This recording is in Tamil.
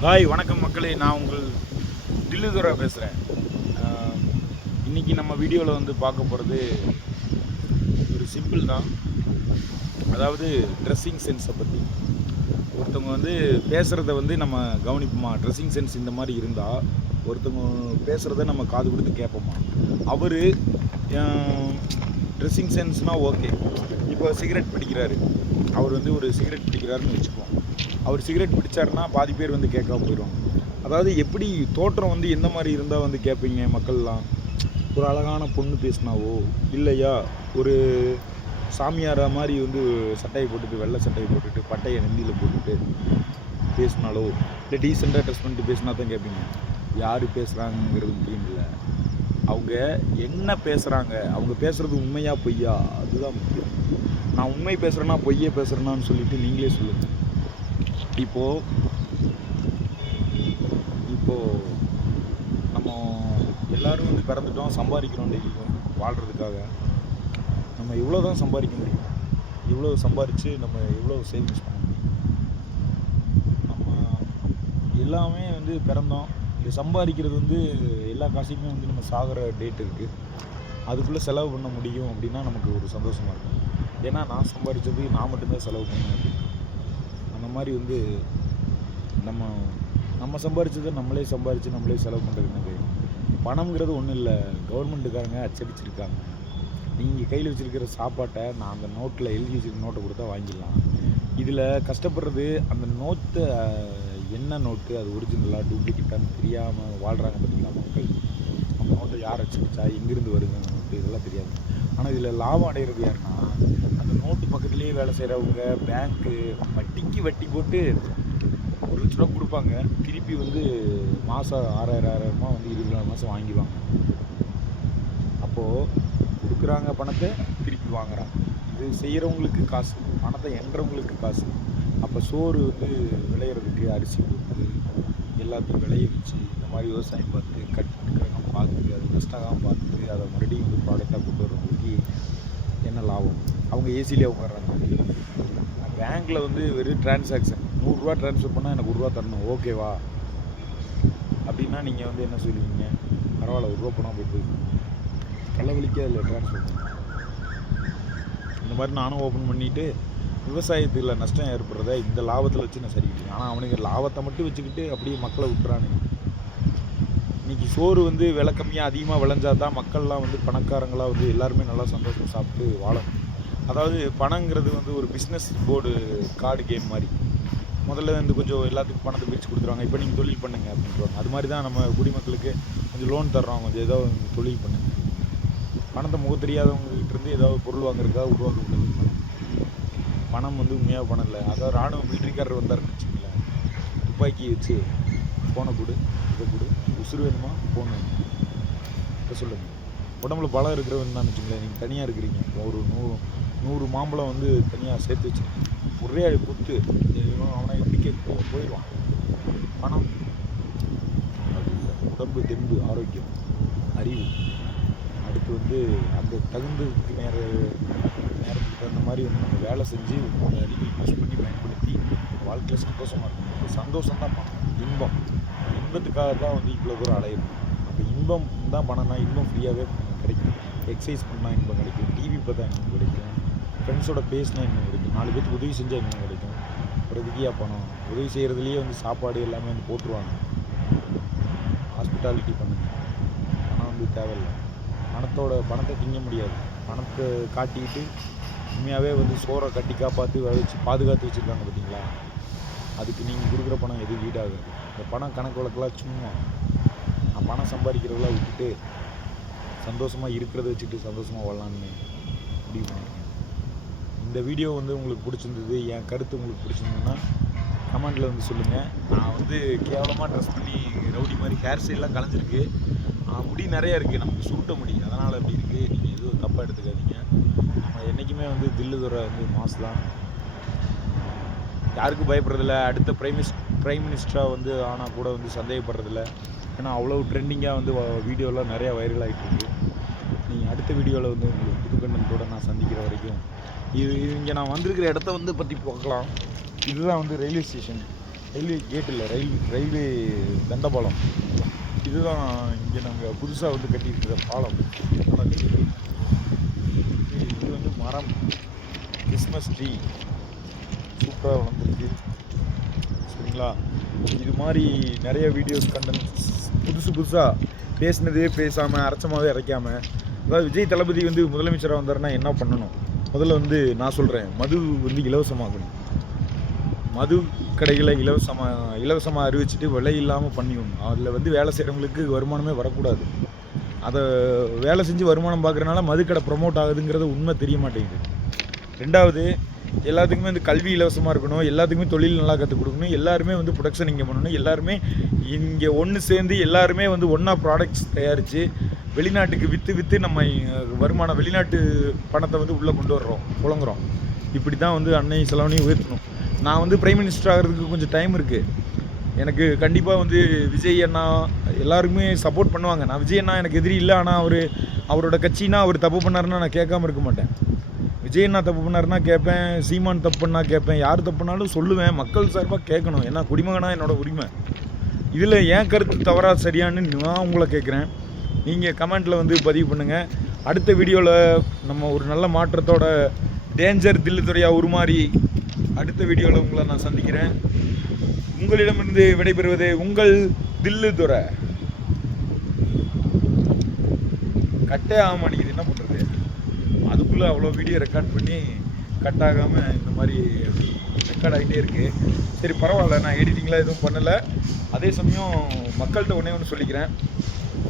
ஹாய் வணக்கம் மக்களே, நான் உங்கள் தில்லுதுரா பேசுகிறேன். இன்றைக்கி நம்ம வீடியோவில் வந்து பார்க்க போகிறது ஒரு சிம்பிள் தான். அதாவது ட்ரெஸ்ஸிங் சென்ஸை பற்றி. ஒருத்தவங்க வந்து பேசுகிறத வந்து நம்ம கவனிப்போமா, ட்ரெஸ்ஸிங் சென்ஸ் இந்த மாதிரி இருந்தால் ஒருத்தவங்க பேசுகிறத நம்ம காது கொடுத்து கேட்போமா. அவர் ட்ரெஸ்ஸிங் சென்ஸ்னால் ஓகே. இப்போ சிகரெட் பிடிக்கிறாரு, அவர் வந்து ஒரு சிகரெட் பிடிக்கிறாருன்னு வச்சுக்குவோம். அவர் சிகரெட் பிடிச்சாருன்னா பாதி பேர் வந்து கேட்காம போயிடுவாங்க. அதாவது எப்படி தோற்றம் வந்து எந்த மாதிரி இருந்தால் வந்து கேட்பீங்க மக்கள்லாம். ஒரு அழகான பொண்ணு பேசினாவோ, இல்லையா ஒரு சாமியாரா மாதிரி வந்து சட்டையை போட்டுட்டு, வெள்ளை சட்டையை போட்டுட்டு, பட்டையை நெந்தியில் போட்டுட்டு பேசினாலோ, இல்லை டீசெண்டாக ட்ரெஸ் பண்ணிட்டு பேசினா தான் கேட்பீங்க. யார் பேசுகிறாங்கிறது முக்கியம் இல்லை, அவங்க என்ன பேசுகிறாங்க, அவங்க பேசுகிறது உண்மையா பொய்யா, அதுதான் முக்கியம். நான் உண்மை பேசுகிறேன்னா பொய்யே பேசுகிறேன்னான்னு சொல்லிவிட்டு நீங்களே சொல்லுங்கள். இப்போது நம்ம எல்லோரும் வந்து பிறந்துட்டோம், சம்பாதிக்கிறோம், டெய்லியும் வாழ்கிறதுக்காக. நம்ம எவ்வளோ தான் சம்பாதிக்க முடியும், எவ்வளோ சம்பாரித்து நம்ம எவ்வளோ சேவிங்ஸ் பண்ண முடியும். நம்ம எல்லாமே வந்து பிறந்தோம், இந்த சம்பாதிக்கிறது வந்து எல்லா காசையுமே வந்து நம்ம சாகிற டேட் இருக்குது, அதுக்குள்ளே செலவு பண்ண முடியும் அப்படின்னா நமக்கு ஒரு சந்தோஷமாக இருக்கும். ஏன்னா நான் சம்பாதிச்சது நான் மட்டும்தான் செலவு பண்ணேன் அப்படின்னு. அந்த மாதிரி வந்து நம்ம சம்பாரிச்சதை நம்மளே சம்பாரித்து நம்மளே செலவு பண்ணுறது என்னது. பணம்ங்கிறது ஒன்றும் இல்லை, கவர்மெண்ட்டுக்காரங்க அச்சடிச்சிருக்காங்க. நீங்கள் கையில் வச்சுருக்கிற சாப்பாட்டை நான் அந்த நோட்டில் எழுதி வச்சுருக்க நோட்டை கொடுத்தா வாங்கிடலாம். இதில் கஷ்டப்படுறது அந்த நோட்டு என்ன நோட்டு, அது ஒரிஜினலாக டூப்ளிகேட்டான்னு தெரியாமல் வாழ்கிறாங்க பார்த்தீங்களா மக்கள். அந்த நோட்டை யார் அச்சடிச்சா, எங்கேருந்து வருது அந்த நோட்டு, இதெல்லாம் தெரியாது. ஆனால் இதில் லாபம் அடைகிறது யாருன்னா, அந்த நோட்டு பக்கத்துலேயே வேலை செய்கிறவங்க, பேங்க்கு, வட்டிக்கு வட்டி போட்டு 1 லட்ச ரூபா கொடுப்பாங்க, திருப்பி வந்து மாதம் 6000 வந்து 24 மாதம் வாங்கிடுவாங்க. அப்போது கொடுக்குறாங்க பணத்தை, திருப்பி வாங்குறாங்க. இது செய்கிறவங்களுக்கு காசு, பணத்தை எண்ணுறவங்களுக்கு காசு. அப்போ சோறு வந்து விளையிறதுக்கு அரிசி போட்டு எல்லாத்தையும் விளைய வச்சு இந்த மாதிரி விவசாயம் பார்த்து கட்டுக்கிறவங்க பார்த்து அது நஷ்டமாக பார்த்து அதை மறுபடியும் வந்து ப்ராடக்டாக கொண்டு வரவங்களுக்கு என்ன லாபம். அவங்க ஏசிலேயே உட்காடுறாங்க. பேங்க்கில் வந்து வெறும் டிரான்சாக்ஷன் 100 ரூபா ட்ரான்ஸ்ஃபர் பண்ணால் எனக்கு 1 ரூபா தரணும், ஓகேவா அப்படின்னா நீங்கள் வந்து என்ன சொல்லுவீங்க, பரவாயில்ல 1 ரூபா பணம் போய்ட்டு தலைவலிக்கே அதில் ட்ரான்ஸ்ஃபர் பண்ணுங்க. இந்த மாதிரி நானும் ஓப்பன் பண்ணிவிட்டு விவசாயத்தில் நஷ்டம் ஏற்படுறத இந்த லாபத்தில் வச்சு நான் சரி பண்ணிக்கிறேன். ஆனால் அவனுக்கு லாபத்தை மட்டும் வச்சுக்கிட்டு அப்படியே மக்களை விட்டுறானுங்க. இன்றைக்கி சோறு வந்து விலை கம்மியாக அதிகமாக விளைஞ்சால் தான் மக்கள்லாம் வந்து பணக்காரங்களாக வந்து எல்லாருமே நல்லா சந்தோஷம் சாப்பிட்டு வாழணும். அதாவது பணங்கிறது வந்து ஒரு பிஸ்னஸ் போர்டு கார்டு கேம் மாதிரி. முதல்ல வந்து கொஞ்சம் எல்லாத்துக்கும் பணத்தை பிரித்து கொடுத்துருவாங்க, இப்போ நீங்கள் தொழில் பண்ணுங்கள் அப்படின்றாங்க. அது மாதிரி தான் நம்ம குடிமக்களுக்கு கொஞ்சம் லோன் தர்றோம், கொஞ்சம் ஏதோ தொழில் பண்ணுங்கள். பணத்தை முக தெரியாதவங்ககிட்டருந்து ஏதாவது பொருள் வாங்குறதுக்காக உருவாக்கப்பட்டது பணம் வந்து உண்மையாக பணம் இல்லை. அதாவது ராணுவ மிலிட்ரிக்காரர் வந்தாருன்னு வச்சுக்கோங்களேன், துப்பாக்கி வச்சு ஃபோனை கொடு, இதை கொடு, உசுறு வேணுமா, ஃபோன் வேணுமா, இப்போ சொல்லுங்கள். உடம்புல பலம் இருக்கிறவன் தான் வச்சுங்களேன், நீங்கள் தனியாக இருக்கிறீங்க, ஒரு 100 மாம்பழம் வந்து தனியாக சேர்த்து வச்சுருக்கீங்க, ஒரே குத்து அவனை எப்படி கேட்க போயிடுவான். பணம் அது இல்லை. உடம்பு, தெம்பு, ஆரோக்கியம், அறிவு, அடுத்து வந்து அந்த தகுந்ததுக்கு நேரத்துக்கு தகுந்த மாதிரி வந்து நம்ம வேலை செஞ்சு அந்த அறிவை யூஸ் பண்ணி பயன்படுத்தி வாழ்க்கையில் சந்தோஷமாக இருக்கும். அந்த சந்தோஷம் தான் பணம். இன்பம், இன்பத்துக்காக தான் வந்து இவ்வளோ தூரம் அலையிடும். அப்போ இன்பம் தான் பணம்னா இன்பம் ஃப்ரீயாகவே கிடைக்கும். எக்ஸசைஸ் பண்ணால் இன்பம் கிடைக்கும், டிவி பார்த்தா இன்பம் கிடைக்கும், ஃப்ரெண்ட்ஸோட பேசினா இன்பம் கிடைக்கும், 4 பேருக்கு உதவி செஞ்சால் இன்பம் கிடைக்கும். அப்புறம் இதுக்கியா பணம், உதவி செய்கிறதுலேயே வந்து சாப்பாடு எல்லாமே வந்து போட்டுருவாங்க. ஹாஸ்பிட்டாலிட்டி பண்ணுங்க, பணம் வந்து தேவையில்லை. பணத்தை திங்க முடியாது. பணத்தை காட்டிக்கிட்டு உண்மையாகவே வந்து சோறை கட்டி காப்பாற்றி வச்சு பாதுகாத்து வச்சுருக்காங்க பார்த்தீங்களா, அதுக்கு நீங்கள் கொடுக்குற பணம் எதுவும் ஈடாகாது. இந்த பணம் கணக்கு வழக்கெல்லாம் சும்மா. நான் பணம் சம்பாதிக்கிறதெல்லாம் விட்டுட்டு சந்தோஷமாக இருக்கிறத வச்சுட்டு சந்தோஷமாக வாழலான்னு முடிவு பண்ணியிருக்கேன். இந்த வீடியோ வந்து உங்களுக்கு பிடிச்சிருந்தது, என் கருத்து உங்களுக்கு பிடிச்சிருந்ததுன்னா கமெண்டில் வந்து சொல்லுங்கள். நான் வந்து கேவலமாக ட்ரெஸ் பண்ணி ரவுடி மாதிரி ஹேர் ஸ்டைல்லாம் கலைஞ்சிருக்கு, முடி நிறையா இருக்குது, நமக்கு சுருட்ட முடி, அதனால் அப்படி இருக்குது. நீங்கள் எதுவும் தப்பாக எடுத்துக்காதீங்க. நம்ம என்றைக்குமே வந்து தில்லுதுரை வந்து மாஸ் தான், யாருக்கும் பயப்படுறதில்ல. அடுத்த பிரைம் மினிஸ்டராக வந்து ஆனால் கூட வந்து சந்தேகப்படுறதில்ல. ஏன்னா அவ்வளோ ட்ரெண்டிங்காக வந்து வீடியோலாம் நிறையா வைரல் ஆகிட்டுருக்கு. நீங்கள் அடுத்த வீடியோவில் வந்து உங்களுக்கு புது கண்டென்ட்டோடு நான் சந்திக்கிற வரைக்கும் இங்கே நான் வந்திருக்கிற இடத்த வந்து பற்றி பார்க்கலாம். இதுதான் வந்து ரயில்வே ஸ்டேஷன். ரயில்வே கேட் இல்லை, ரயில்வே தண்டபாலம். இதுதான் இங்கே நாங்கள் புதுசாக வந்து கட்டியிருக்கிற பாலம். இது வந்து மரம், கிறிஸ்மஸ் ட்ரீ சூப்பராக வளர்ந்துருக்கு. சரிங்களா? இது மாதிரி நிறைய வீடியோஸ் கண்டென்ட்ஸ் புதுசாக பேசினதே பேசாமல் அரைச்சமாகவே அரைக்காமல், அதாவது விஜய் தளபதி வந்து முதலமைச்சராக வந்தாருன்னா என்ன பண்ணணும்? முதல்ல வந்து நான் சொல்கிறேன், மது வந்து இலவசமாகணும். மது கடைகளை இலவசமாக அறிவிச்சுட்டு விலை இல்லாமல் பண்ணிடணும். அதில் வந்து வேலை செய்கிறவங்களுக்கு வருமானமே வரக்கூடாது. அதை வேலை செஞ்சு வருமானம் பார்க்குறனால மதுக்கடை ப்ரொமோட் ஆகுதுங்கிறது உண்மை தெரிய மாட்டேங்குது. ரெண்டாவது, எல்லாத்துக்குமே வந்து கல்வி இலவசமாக இருக்கணும், எல்லாத்துக்குமே தொழில் நல்லா கற்றுக் கொடுக்கணும், எல்லாருமே வந்து ப்ரொடக்ஷன் இங்கே பண்ணணும், எல்லாருமே இங்கே ஒன்று சேர்ந்து எல்லாருமே வந்து ஒன்றா ப்ராடக்ட்ஸ் தயாரித்து வெளிநாட்டுக்கு விற்று நம்ம வருமானம், வெளிநாட்டு பணத்தை வந்து உள்ளே கொண்டு வர்றோம், புழங்குறோம். இப்படி தான் வந்து அன்னை செலவனையும் உயர்த்தணும். நான் வந்து பிரைம் மினிஸ்டர் ஆகிறதுக்கு கொஞ்சம் டைம் இருக்குது. எனக்கு கண்டிப்பாக வந்து விஜய் அண்ணா எல்லாருக்குமே சப்போர்ட் பண்ணுவாங்க. நான் விஜய் அண்ணா எனக்கு எதிரி இல்லை, ஆனால் அவரோட கட்சினா அவர் தப்பு பண்ணாருன்னா நான் கேட்காம இருக்க மாட்டேன். விஜய் அண்ணா தப்பு பண்ணாருன்னா கேட்பேன், சீமான் தப்பு பண்ணா கேட்பேன், யார் தப்புனாலும் சொல்லுவேன். மக்கள் சார்பாக கேட்கணும், ஏன்னா குடிமகனா என்னோடய உரிமை. இதில் ஏன் கருத்து தவறாக சரியான்னு நான் உங்களை கேட்குறேன். நீங்கள் கமெண்ட்டில் வந்து பதிவு பண்ணுங்கள். அடுத்த வீடியோவில் நம்ம ஒரு நல்ல மாற்றத்தோட டேஞ்சர் தில்லுதுறையாக உருமாறி அடுத்த வீடியோவில் உங்களை நான் சந்திக்கிறேன். உங்களிடமிருந்து விடைபெறுவது உங்கள் தில்லுதுறை. கட்டே ஆக மாட்டேங்குது, என்ன பண்ணுறது? அதுக்குள்ளே அவ்வளோ வீடியோ ரெக்கார்ட் பண்ணி கட் ஆகாமல் இந்த மாதிரி ரெக்கார்ட் ஆகிட்டே இருக்குது. சரி, பரவாயில்ல, நான் எடிட்டிங்லாம் எதுவும் பண்ணலை. அதே சமயம் மக்கள்கிட்ட ஒன்றே ஒன்று சொல்லிக்கிறேன்.